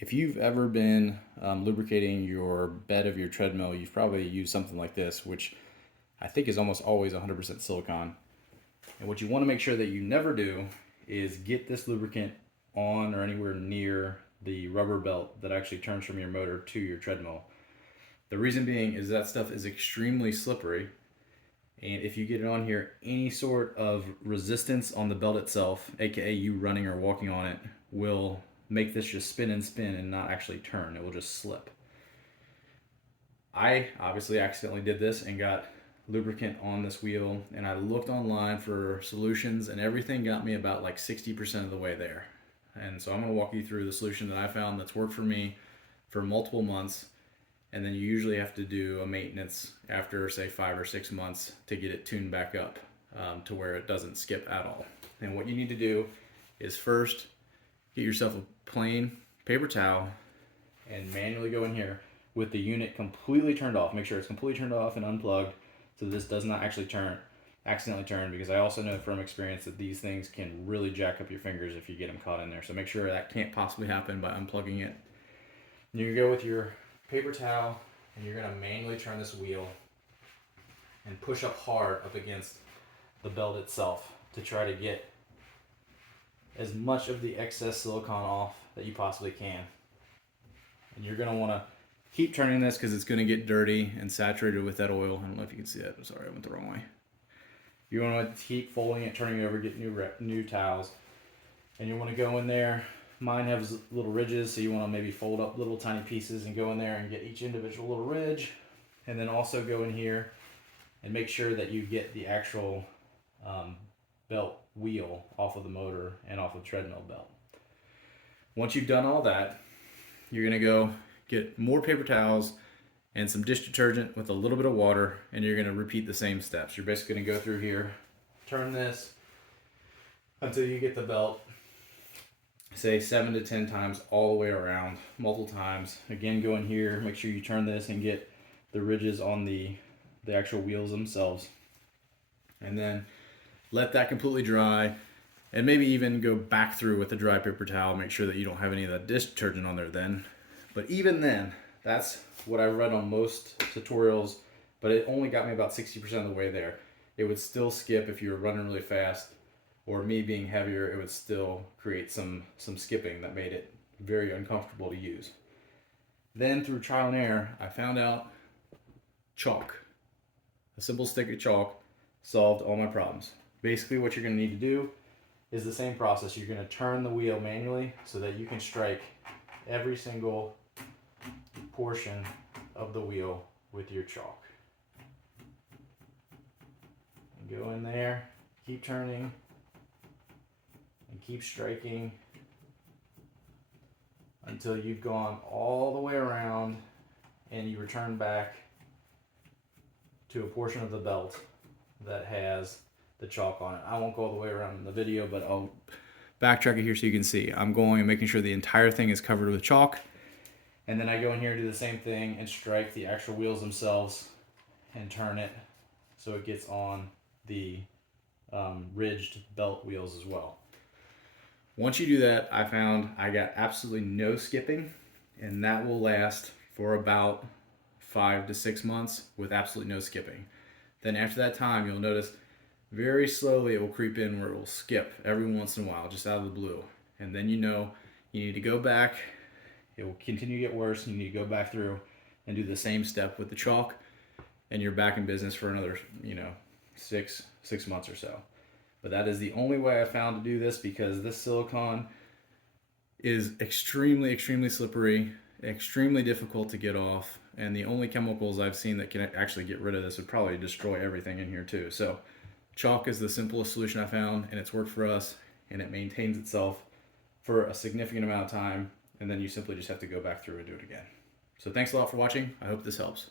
If you've ever been lubricating your bed of your treadmill, you've probably used something like this, which I think is almost always 100% silicone. And what you want to make sure that you never do is get this lubricant on or anywhere near the rubber belt that actually turns from your motor to your treadmill. The reason being is that stuff is extremely slippery, and if you get it on here, any sort of resistance on the belt itself, aka you running or walking on it, will make this just spin and not actually turn. It will just slip. I obviously accidentally did this and got lubricant on this wheel, and I looked online for solutions, and everything got me about like 60% of the way there. And so I'm going to walk you through the solution that I found that's worked for me for multiple months, and then you usually have to do a maintenance after say 5 or 6 months to get it tuned back up to where it doesn't skip at all. And what you need to do is first get yourself a plain paper towel and manually go in here with the unit completely turned off. Make sure it's completely turned off and unplugged so this does not actually accidentally turn, because I also know from experience that these things can really jack up your fingers if you get them caught in there. So make sure that can't possibly happen by unplugging it. And you go with your paper towel and you're going to manually turn this wheel and push up hard up against the belt itself to try to get as much of the excess silicone off that you possibly can. And you're going to want to keep turning this because it's going to get dirty and saturated with that oil. I don't know if you can see that. I'm sorry, I went the wrong way. You want to keep folding it, turning it over, get new towels. And you want to go in there. Mine has little ridges, so you want to maybe fold up little tiny pieces and go in there and get each individual little ridge. And then also go in here and make sure that you get the actual belt wheel off of the motor and off of the treadmill belt. Once you've done all that, you're going to go get more paper towels and some dish detergent with a little bit of water, and you're going to repeat the same steps. You're basically going to go through here, turn this until you get the belt, say 7 to 10 times all the way around, multiple times. Again, go in here, make sure you turn this and get the ridges on the actual wheels themselves. And then let that completely dry, and maybe even go back through with a dry paper towel. Make sure that you don't have any of that dish detergent on there then. But even then, that's what I read on most tutorials, but it only got me about 60% of the way there. It would still skip if you were running really fast, or me being heavier, it would still create some skipping that made it very uncomfortable to use. Then through trial and error, I found out chalk. A simple stick of chalk solved all my problems. Basically what you're going to need to do is the same process. You're going to turn the wheel manually so that you can strike every single portion of the wheel with your chalk. And go in there, keep turning, and keep striking until you've gone all the way around and you return back to a portion of the belt that has the chalk on it. I won't go all the way around in the video, but I'll backtrack it here so you can see. I'm going and making sure the entire thing is covered with chalk, and then I go in here and do the same thing and strike the actual wheels themselves and turn it so it gets on the ridged belt wheels as well. Once you do that, I found I got absolutely no skipping, and that will last for about 5 to 6 months with absolutely no skipping. Then after that time, you'll notice very slowly it will creep in where it will skip every once in a while, just out of the blue. And then you know you need to go back. It will continue to get worse. You need to go back through and do the same step with the chalk, and you're back in business for another, 6 months or so. But that is the only way I found to do this, because this silicone is extremely, extremely slippery, extremely difficult to get off, and the only chemicals I've seen that can actually get rid of this would probably destroy everything in here too. So chalk is the simplest solution I found, and it's worked for us, and it maintains itself for a significant amount of time, and then you simply just have to go back through and do it again. So thanks a lot for watching. I hope this helps.